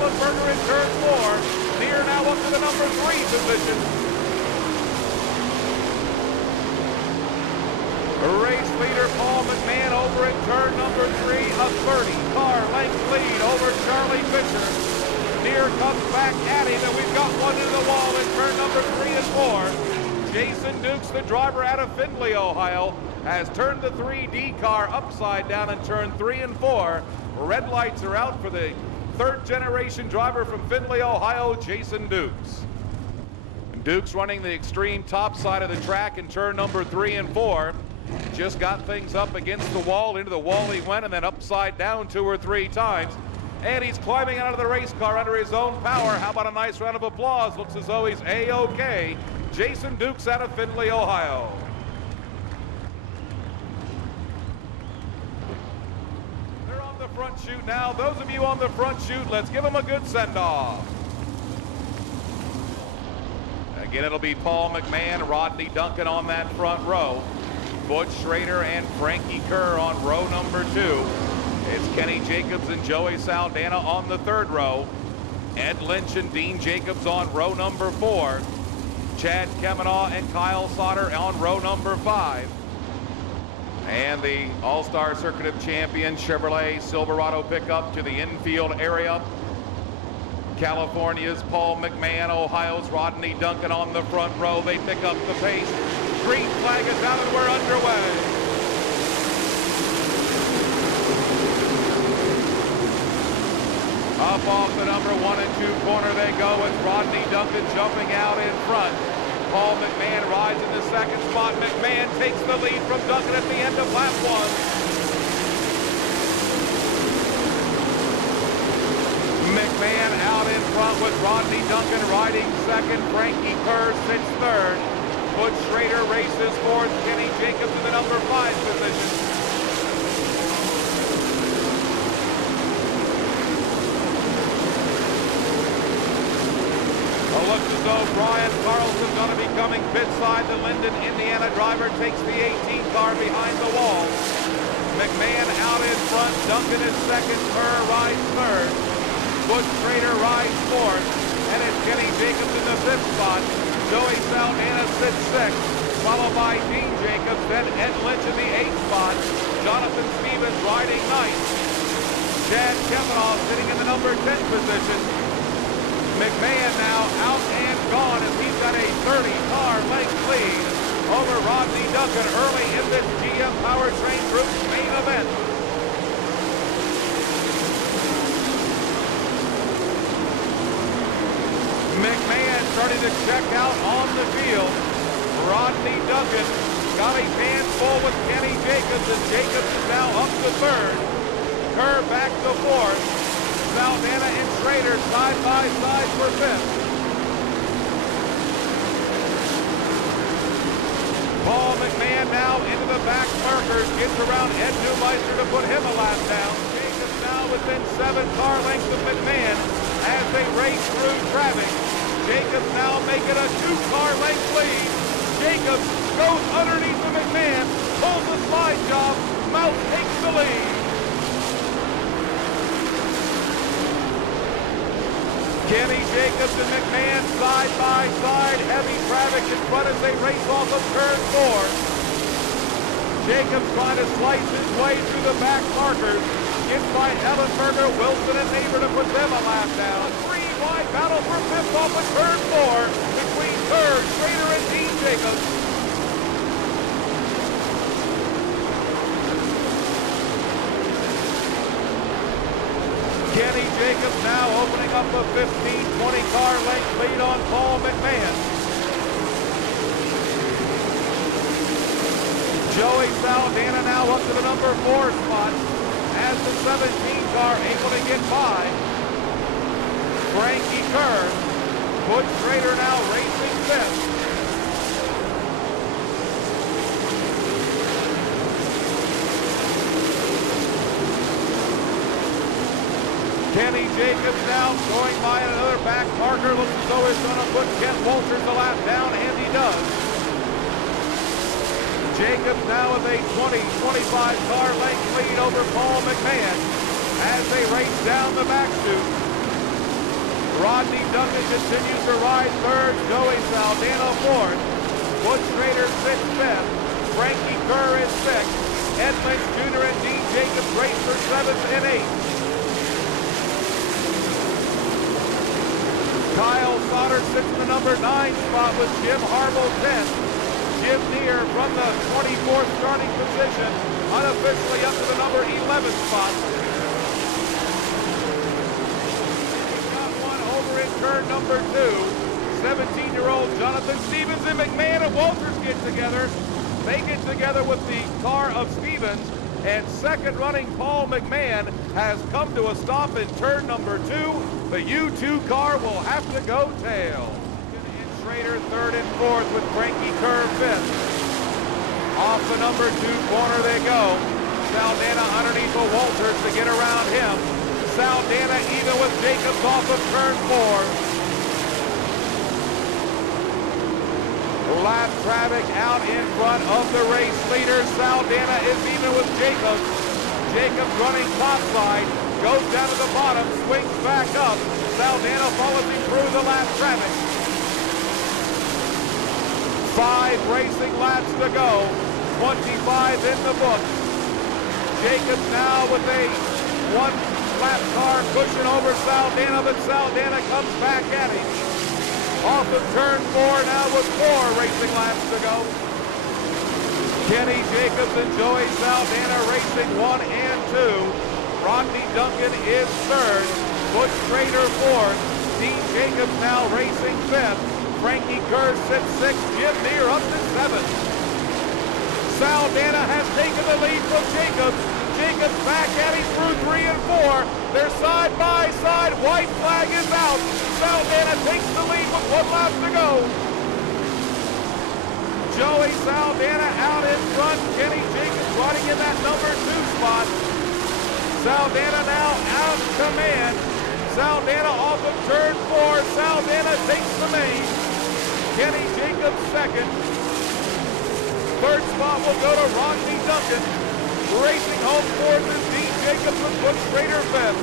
Ellenberger in turn 4. Near now up to the number 3 position. Race leader Paul McMahon over in turn number 3. A 30-car length lead over Charlie Fisher. Near comes back at him, and we've got one into the wall in turn number 3 and 4. Jason Dukes, the driver out of Findlay, Ohio, has turned the 3D car upside down in turn 3 and 4. Red lights are out for the third-generation driver from Findlay, Ohio, Jason Dukes. Dukes running the extreme top side of the track in turn number 3 and 4. Just got things up against the wall. Into the wall he went, and then upside down 2 or 3 times. And he's climbing out of the race car under his own power. How about a nice round of applause? Looks as though he's A-OK. Jason Dukes out of Findlay, Ohio. They're on the front chute now. Those of you on the front chute, let's give them a good send-off. Again, it'll be Paul McMahon, Rodney Duncan on that front row. Butch Schrader and Frankie Kerr on row number 2. It's Kenny Jacobs and Joey Saldana on the 3rd row. Ed Lynch and Dean Jacobs on row number 4. Chad Kavanaugh and Kyle Sauter on row number 5. And the All-Star Circuit of Champions Chevrolet Silverado pickup to the infield area. California's Paul McMahon, Ohio's Rodney Duncan on the front row. They pick up the pace. Green flag is out and we're underway. Up off the number 1 and 2 corner they go with Rodney Duncan jumping out in front. Paul McMahon rides in the 2nd spot. McMahon takes the lead from Duncan at the end of lap 1. McMahon out in front with Rodney Duncan riding 2nd. Frankie Kerr sits 3rd. Butch Schrader races 4th. Kenny Jacobs in the number 5 position. It looks as though Brian Carlson's going to be coming pit side. The Linden, Indiana driver takes the 18 car behind the wall. McMahon out in front. Duncan is 2nd. Kerr rides 3rd. Butch Schrader rides 4th. And it's Kenny Jacobs in the 5th spot. Joey Saldana sits 6th, followed by Dean Jacobs, then Ed Lynch in the 8th spot. Jonathan Stevens riding 9th. Chad Kavanaugh sitting in the number 10 position. McMahon now out and gone as he's got a 30-car length lead over Rodney Duncan early in this GM Powertrain Group's main event. McMahon starting to check out on the field. Rodney Duncan got a hand full with Kenny Jacobs, and Jacobs is now up to 3rd. Kerr back to 4th. Saldana and Schrader side by side for 5th. Paul McMahon now into the back markers, gets around Ed Neumeister to put him a lap down. Jacobs now within 7 car lengths of McMahon as they race through traffic. Jacobs now making a 2-car length lead. Jacobs goes underneath the McMahon, pulls the slide job, Mouse takes the lead. Kenny Jacobs and McMahon side by side, heavy traffic in front as they race off of turn 4. Jacobs trying to slice his way through the back markers. Gets by Ellenberger, Wilson, and Neighbor to put them a lap down. 3-wide battle for 5th off of turn 4 between Kerr, Schrader, and Dean Jacobs. Kenny Jacobs now opening up a 15-20 car length lead on Paul McMahon. Joey Saldana now up to the number 4 spot. As the 17 car able to get by. Frankie Kerr. Butch Schrader now racing 5th. Kenny Jacobs now going by another back marker. Looks as though he's going to put Kent Walters a lap down, and he does. Jacobs now with a 20-25 car length lead over Paul McMahon as they race down the back chute. Rodney Duncan continues to ride third. Joey Saldana fourth. Butch Schrader sixth, fifth. Frankie Kerr is sixth. Ed Lynch Jr. and Dean Jacobs race for seventh and eighth. Kyle Sauter sits in the number 9 spot with Jim Harbaugh 10th. Jim Neer from the 24th starting position, unofficially up to the number 11 spot. Got one over in turn number 2. 17-year-old Jonathan Stevens and McMahon and Walters get together. They get together with the car of Stevens, and second running Paul McMahon has come to a stop in turn number 2. The U2 car will have to go tail. Schrader third and fourth with Frankie Kerr fifth. Off the number 2 corner they go. Saldana underneath of Walters to get around him. Saldana even with Jacobs off of turn 4. Lap traffic out in front of the race leader. Saldana is even with Jacobs. Jacobs running topside, goes down to the bottom, swings back up. Saldana follows him through the lap traffic. 5 racing laps to go, 25 in the book. Jacobs now with a 1-lap car pushing over Saldana, but Saldana comes back at him. Off of turn 4 now with 4 racing laps to go. Kenny Jacobs and Joey Saldana racing 1 and 2. Rodney Duncan is third. Butch Schrader fourth. Dean Jacobs now racing fifth. Frankie Kerr sits sixth. Jim Neer up to seventh. Saldana has taken the lead from Jacobs. Jacobs back at him through 3 and 4. They're side by side. White flag is out. Saldana takes the lead with 1 lap to go. Joey Saldana out in front. Kenny Jacobs riding in that number 2 spot. Saldana now out of command. Saldana off of turn 4. Saldana takes the lead. Kenny Jacobs second. Third spot will go to Rodney Duncan. Racing home fourth is Dean Jacobs with Butch Schrader fifth.